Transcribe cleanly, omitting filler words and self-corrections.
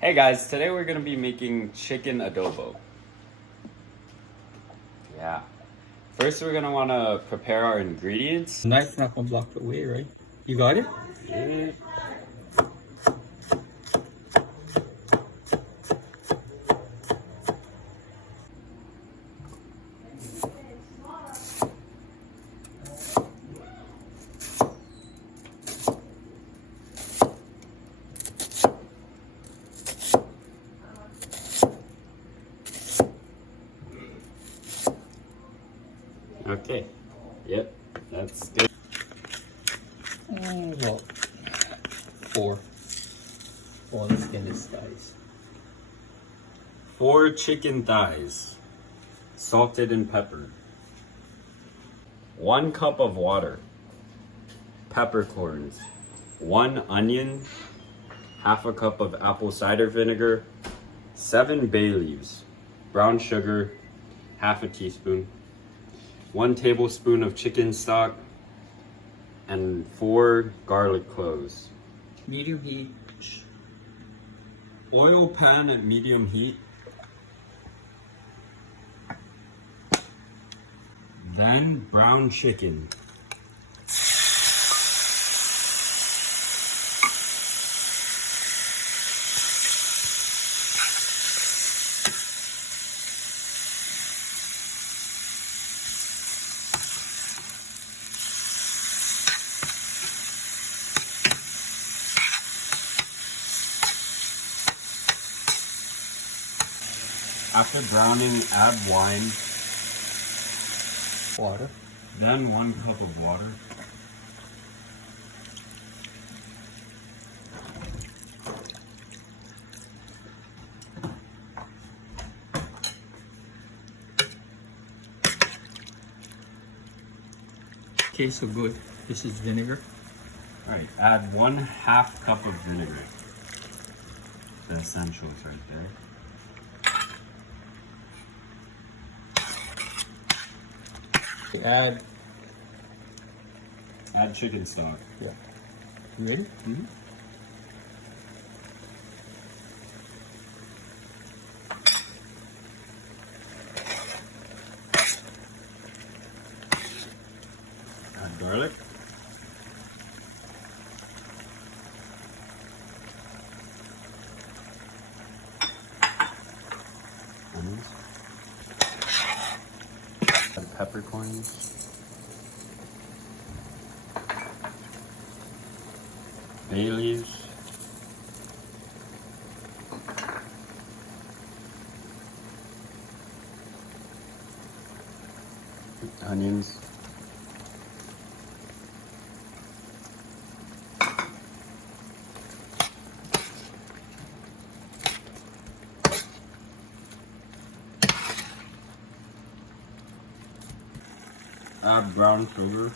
Hey guys, today we're gonna be making chicken adobo. Yeah. First we're gonna wanna prepare our ingredients. The knife's not gonna block the way, right? You got it? Yeah. Okay. Yep, that's good. Well, four. Well, let's get this size. 4 chicken thighs, salted and peppered. 1 cup of water. Peppercorns. 1 onion. Half a cup of apple cider vinegar. 7 bay leaves. Brown sugar. Half a teaspoon. 1 tablespoon of chicken stock. And 4 garlic cloves. Medium heat. Oil pan at medium heat. Then brown chicken. After browning, add wine. Water. Then 1 cup of water. Okay, so good. This is vinegar. Alright, add 1/2 cup of vinegar. The essentials right there. Okay, Add chicken stock. Yeah. You ready? Mm-hmm. Add garlic. Onions. Add peppercorns. Bay leaves. Onions. Add brown sugar.